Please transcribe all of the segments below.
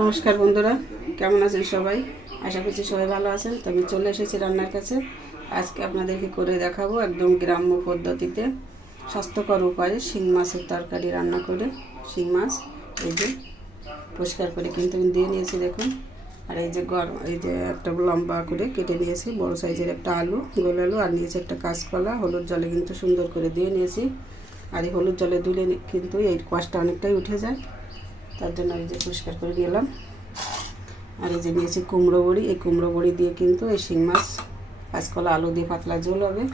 নমস্কার বন্ধুরা, কেমন আছেন সবাই? আশা করছি সবাই ভালো আছেন। তো আমি চলে এসেছি রান্নার কাছে। আজকে আপনাদেরকে করে দেখাবো একদম গ্রাম্য পদ্ধতিতে স্বাস্থ্যকর উপায়ে শিং মাছের তরকারি রান্না করে। শিং মাছ এই যে পরিষ্কার করে কিন্তু আমি দিয়ে নিয়েছি দেখুন। আর এই যে একটা লম্বা করে কেটে নিয়েছি বড় সাইজের একটা আলু, গোল আলু, আর নিয়েছি একটা কাঁচকলা। হলুদ জলে কিন্তু সুন্দর করে দিয়ে নিয়েছি। আর এই হলুদ জলে ধুলে কিন্তু এই কষটা অনেকটাই উঠে যায়, তার জন্য আমি যে পরিষ্কার করে নিলাম। আর এই যে নিয়েছি কুমড়ো বড়ি, এই কুমড়ো বড়ি দিয়ে কিন্তু এই শিং মাছ কাঁচকলা আলু দিয়ে পাতলা ঝোল হবে।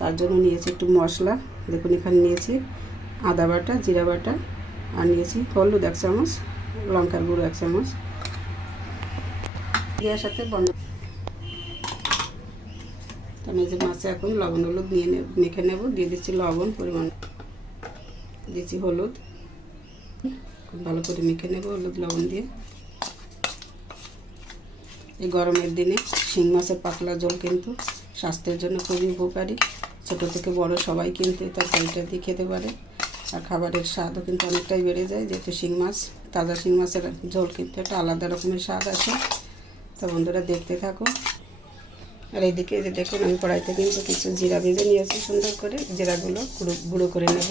তার জন্য নিয়েছি একটু মশলা, দেখুন এখানে নিয়েছি আদা বাটা, জিরা বাটা, আর নিয়েছি হলুদ 1 চামচ, লঙ্কার গুঁড়ো 1 চামচ। দেওয়ার সাথে বন্ধ আমি যে মাছে এখন লবণ হলুদ নিয়ে মেখে নেব। দিয়ে দিচ্ছি লবণ পরিমাণ, দিচ্ছি হলুদ, খুব ভালো করে মেখে নেব হলুদ লবণ দিয়ে। এই গরমের দিনে শিং মাছের পাতলা ঝোল কিন্তু স্বাস্থ্যের জন্য খুবই উপকারী। ছোটো থেকে বড় সবাই কিন্তু এই তরকারিটা দিয়ে খেতে পারে। আর খাবারের স্বাদও কিন্তু অনেকটাই বেড়ে যায়, যেহেতু শিং মাছ, তাজা শিং মাছের ঝোল কিন্তু একটা আলাদা রকমের স্বাদ আসে। তো বন্ধুরা দেখতে থাকুন। আর এইদিকে যে দেখুন আমি কড়াইতে কিন্তু কিছু জিরা ভেজে নিয়েছি, সুন্দর করে জিরাগুলো গুঁড়ো করে নেব।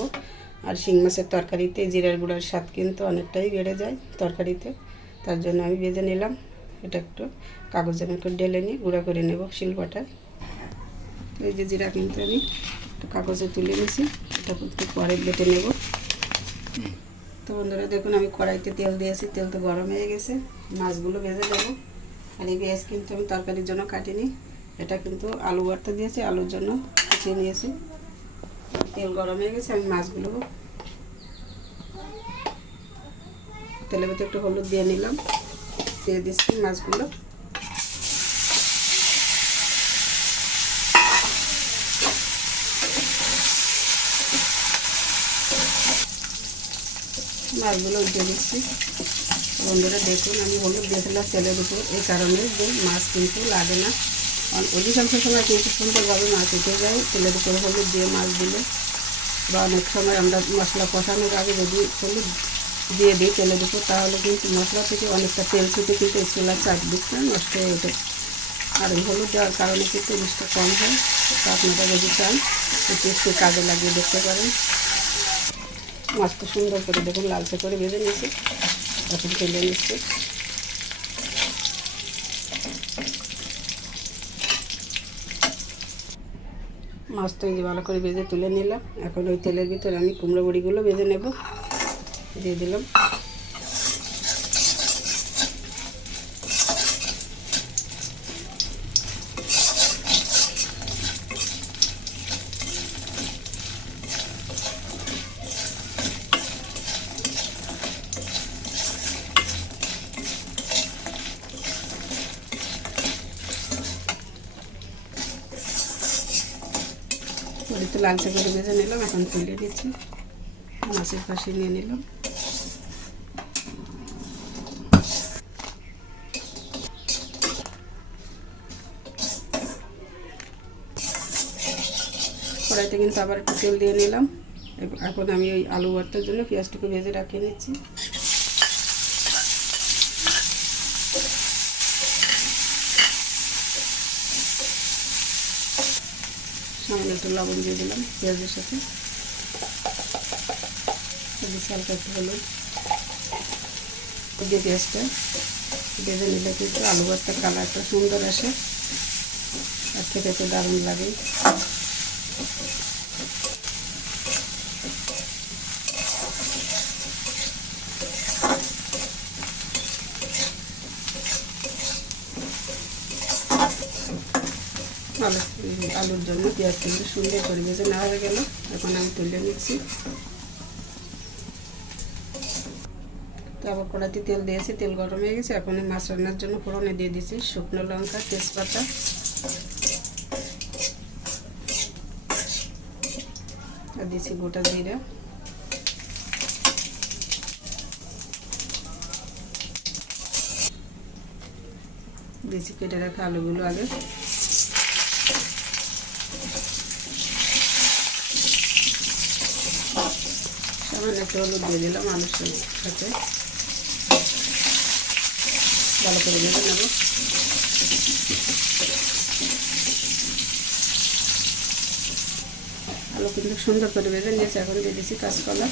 আর শিং মাছের তরকারিতে জিরার গুঁড়োর স্বাদ কিন্তু অনেকটাই বেড়ে যায় তরকারিতে, তার জন্য আমি ভেজে নিলাম। এটা একটু কাগজের একটু ঢেলে নিয়ে গুঁড়া করে নেব শিলপাটায়। এই যে জিরা কিন্তু আমি একটু কাগজে তুলে নিয়েছি, এটা একটু পরে বেটে নেব। তো বন্ধুরা দেখুন আমি কড়াইতে তেল দিয়েছি, তেল তো গরম হয়ে গেছে, মাছগুলো ভেজে দেবো। আর এই পেঁয়াজ কিন্তু আমি তরকারির জন্য কাটিনি, এটা কিন্তু আলু ভর্তা দিয়েছি, আলুর জন্য কুচিয়ে নিয়েছি। তেল গরম হয়ে গেছে, আমি মাছগুলো তেলের ভিতরে একটু হলুদ দিয়ে নিলাম, দিয়ে দিচ্ছি মাছগুলো। মাছগুলো উঠে দিচ্ছি। বন্ধুরা দেখুন আমি হলুদ দিয়েছিলাম তেলের উপর, এই কারণে যে মাছ কিন্তু লাগে না। অধিকাংশ সময় কিন্তু সুন্দরভাবে মাছ উঠে যায় তেলের উপর হলুদ দিয়ে মাছ দিলে। বা অনেক সময় আমরা মশলা কষানোর আগে যদি হলুদ দিয়ে দিই তেলের উপর, তাহলে কিন্তু মশলা থেকে অনেকটা তেল ছুটে কিন্তু চুলার চারদিকটা নষ্ট হয়ে ওঠে। আর এই হলুদ দেওয়ার কারণে কিন্তু জিনিসটা কম হয়। তো আপনারা যদি চান একটু কাজে লাগিয়ে দেখতে পারেন। মাছটা সুন্দর করে দেখুন লালচে করে ভেজে নিয়েছি, এখন ফেলে নিচ্ছি। মাছটা এই যে ভালো করে ভেজে তুলে নিলাম। এখন ওই তেলের ভিতরে আমি কুমড়ো বড়িগুলো ভেজে নেব, দিয়ে দিলাম। বড়িতে লালচে করে ভেজে নিলাম, এখন তুলে দিচ্ছি। মাছের পাশে নিয়ে নিলাম। কড়াইতে কিন্তু আবার একটু তেল দিয়ে নিলাম। এখন আমি ওই আলু ভর্তার জন্য পেঁয়াজটুকু ভেজে রাখিয়ে নিচ্ছি। সামান্য একটু লবণ দিয়ে দিলাম পেঁয়াজের সাথে, হালকা একটু হলুদ দিয়ে পেঁয়াজটা ভেজে নিলে কিন্তু আলু ভর্তার কালারটা সুন্দর আসে আর খেতে তো দারুণ লাগে। আলুর জন্য পেঁয়াজ কিন্তু সুন্দর করে ভেজে নেওয়া হয়ে গেল, এখন আমি তুলে নিচ্ছি। তো আবার কড়াইতে তেল দিয়েছি, তেল গরম হয়ে গেছে। এখন মাছ রান্নার জন্য ফোড়নে দিয়ে দিচ্ছি শুকনো লঙ্কা, তেজপাতা, আর দিচ্ছি গোটা জিরা, দিচ্ছি কেটে রাখা আলুগুলো আগে, সামান্য একটু হলুদ দিয়ে দিলাম আলুর সাথে। ভালো করে ভেজে নেব। আলু কিন্তু সুন্দর করে ভেজে নিয়েছি। এখন দিয়ে দিচ্ছি কাঁচকলা।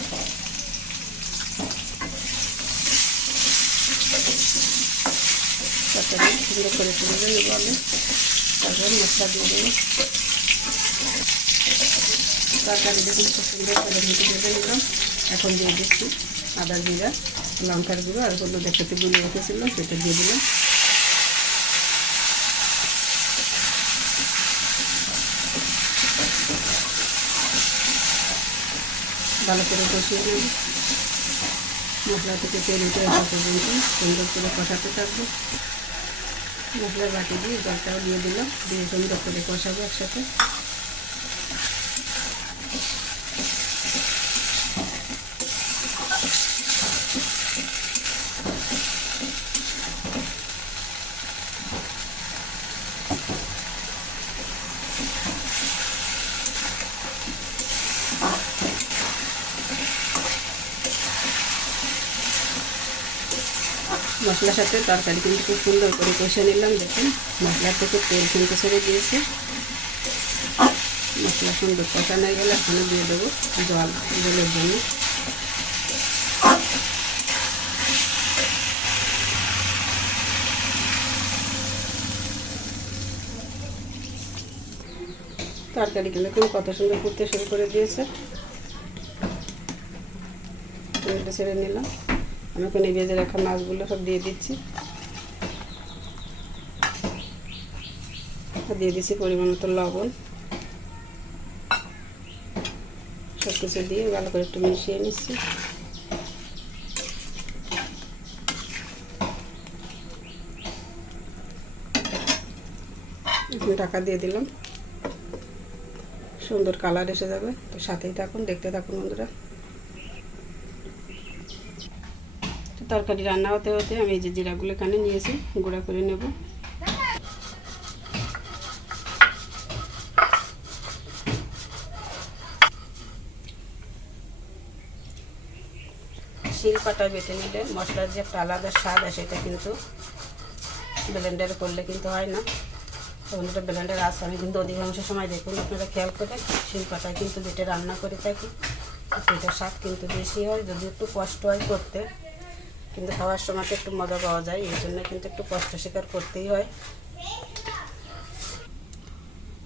তরকারি সুন্দর করে ভেজে নেব আলু। তারপর মশলা দিয়ে দেবো। তরকারি দেখুন খুব সুন্দর করে ভেজে নিলাম। এখন দিয়ে দিচ্ছি আদা জিরা লঙ্কার গুঁড়ো আর হলুদ একসাথে গুলিয়ে রেখেছিলাম, সেটা দিয়ে দিলাম। ভালো করে কষিয়ে নেব। মশলা থেকে তেল উঠে আসা পর্যন্ত সুন্দর করে কষাতে থাকবো। মশলার বাটি দিয়ে জলটাও দিয়ে দিলাম, দিয়ে সুন্দর করে কষাবো একসাথে। মশলার সাথে তরকারি কিন্তু খুব সুন্দর করে কষে নিলাম। দেখুন মশলার থেকে তেল কিন্তু ছেড়ে দিয়েছে। মশলা সুন্দর কষানো হয়ে গেলে এখানে দিয়ে দেবো জলের জন্য। তরকারি কিন্তু কত সুন্দর ফুটতে শুরু করে দিয়েছে। তেলটা ছেড়ে নিলাম। আমি এখন এই ভেজে রাখা মাছগুলো সব দিয়ে দিচ্ছি। দিয়ে দিচ্ছি পরিমাণ মতো লবণ। সব কিছু দিয়ে ভালো করে একটু মিশিয়ে নিচ্ছি। এখন ঢাকা দিয়ে দিলাম। সুন্দর কালার এসে যাবে, তো সাথেই থাকুন, দেখতে থাকুন বন্ধুরা। তরকারি রান্না হতে হতে আমি এই যে জিরাগুলো এখানে নিয়েছি, গুঁড়া করে নেব। শিলপাটায় বেটে নিলে মশলার যে একটা আলাদা স্বাদ আসে, সেটা কিন্তু ব্লেন্ডারে করলে কিন্তু হয় না। তখন এটা ব্লেন্ডার আছে, আমি কিন্তু অধিকাংশ সময় দেখুন আপনারা খেয়াল করে শিলপাটায় কিন্তু বেটে রান্না করে থাকি। সেটার স্বাদ কিন্তু বেশি হয়, যদি একটু কষ্ট হয় করতে, কিন্তু খাওয়ার সময় তো একটু মজা পাওয়া যায়। এই জন্য কিন্তু একটু কষ্ট স্বীকার করতেই হয়।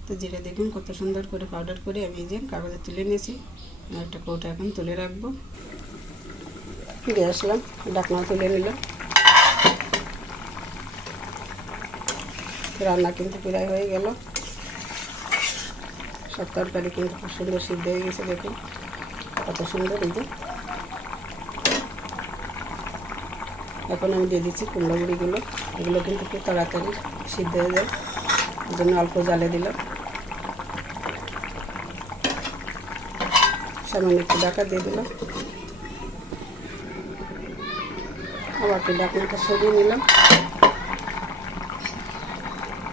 তো জিরে দেখুন কত সুন্দর করে পাউডার করে আমি এই যে কাগজে তুলে নিয়েছি। একটা কৌটা এখন তুলে রাখবো। ফিরে আসলাম, ঢাকনা তুলে নিলাম। রান্না কিন্তু প্রায় হয়ে গেল। সব তরকারি কিন্তু খুব সুন্দর সিদ্ধ হয়ে গেছে। দেখুন কত সুন্দর। এই যে এখন আমি দিয়ে দিচ্ছি কুমড়ো বড়িগুলো। এগুলো কিন্তু খুব তাড়াতাড়ি সিদ্ধ হয়ে যায়, এই জন্য অল্প জালে দিলাম। সামান্য একটু ঢাকা দিয়ে দিলাম। আবার একটু ঢাকনাটা সরিয়ে নিলাম।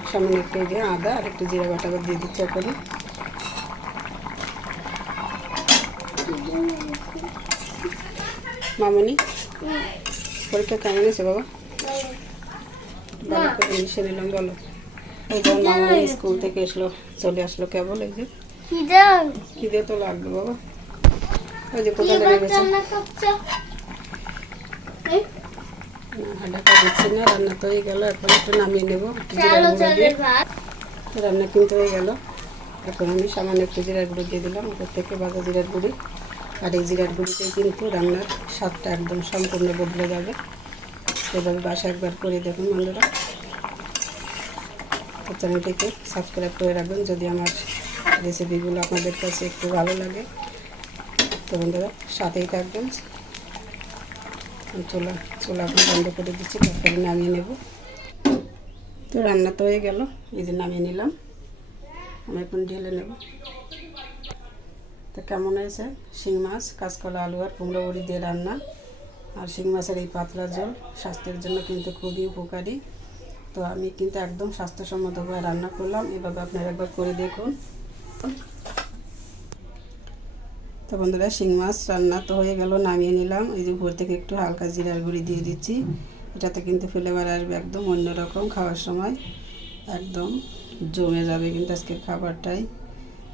সামান্য একটু এই যে আদা আর একটু জিরা বাটা দিয়ে দিচ্ছি এখন। মামনি পরীক্ষা কেমন হয়েছে বাবা? ভালো করে মিশে নিলাম। বলো, এই যে মামনি স্কুল থেকে চলে আসলো কেবল। এই যে খিদে তো লাগবে বাবা। ওই যে কোথায় গেছে, ঢাকা দিচ্ছি না। রান্না তো হয়ে গেল, এখন একটু নামিয়ে নেবো। রান্না কিন্তু হয়ে গেল। এখন আমি সামান্য একটু জিরার গুঁড়ো দিয়ে দিলাম, ওপর থেকে ভাজা জিরার গুঁড়ি। আর এই জিরার গুঁড়িতেই কিন্তু রান্নার স্বাদটা একদম সম্পূর্ণ বদলে যাবে। সেভাবে বাসা একবার করে দেখুন বন্ধুরা। চ্যানেলটিকে সাবস্ক্রাইব করে রাখবেন যদি আমার রেসিপিগুলো আপনাদের কাছে একটু ভালো লাগে। তো বন্ধুরা সাথেই থাকবেন। চুলা বন্ধ করে দিচ্ছি, তরকারি নামিয়ে নেব। তো রান্না তো হয়ে গেল, এই যে নামিয়ে নিলাম। আমি এখন ঢেলে নেব। তো কেমন হয়েছে শিং মাছ, কাঁচকলা, আলু আর কুমড়ো বড়ি দিয়ে রান্না। আর শিং মাছের এই পাতলা ঝোল স্বাস্থ্যের জন্য কিন্তু খুবই উপকারী। তো আমি কিন্তু একদম স্বাস্থ্যসম্মতভাবে রান্না করলাম। এভাবে আপনারা একবার করে দেখুন। তো বন্ধুরা শিং মাছ রান্না তো হয়ে গেল, নামিয়ে নিলাম। এই যে উপর থেকে একটু হালকা জিরার গুঁড়ি দিয়ে দিচ্ছি। এটাতে কিন্তু ফ্লেভার আসবে একদম অন্যরকম, খাওয়ার সময় একদম জমে যাবে কিন্তু আজকের খাবারটাই।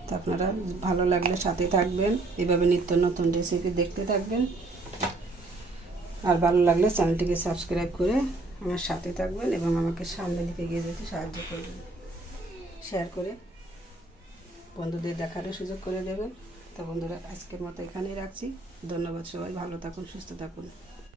তো আপনারা ভালো লাগলে সাথে থাকবেন, এভাবে নিত্য নতুন রেসিপি দেখতে থাকবেন। আর ভালো লাগলে চ্যানেলটিকে সাবস্ক্রাইব করে আমার সাথে থাকবেন এবং আমাকে সামনের দিকে এগিয়ে যেতে সাহায্য করবেন। শেয়ার করে বন্ধুদের দেখারও সুযোগ করে দেবেন। তো বন্ধুরা, আজকের মতো এখানেই রাখছি। ধন্যবাদ, সবাই ভালো থাকুন, সুস্থ থাকুন।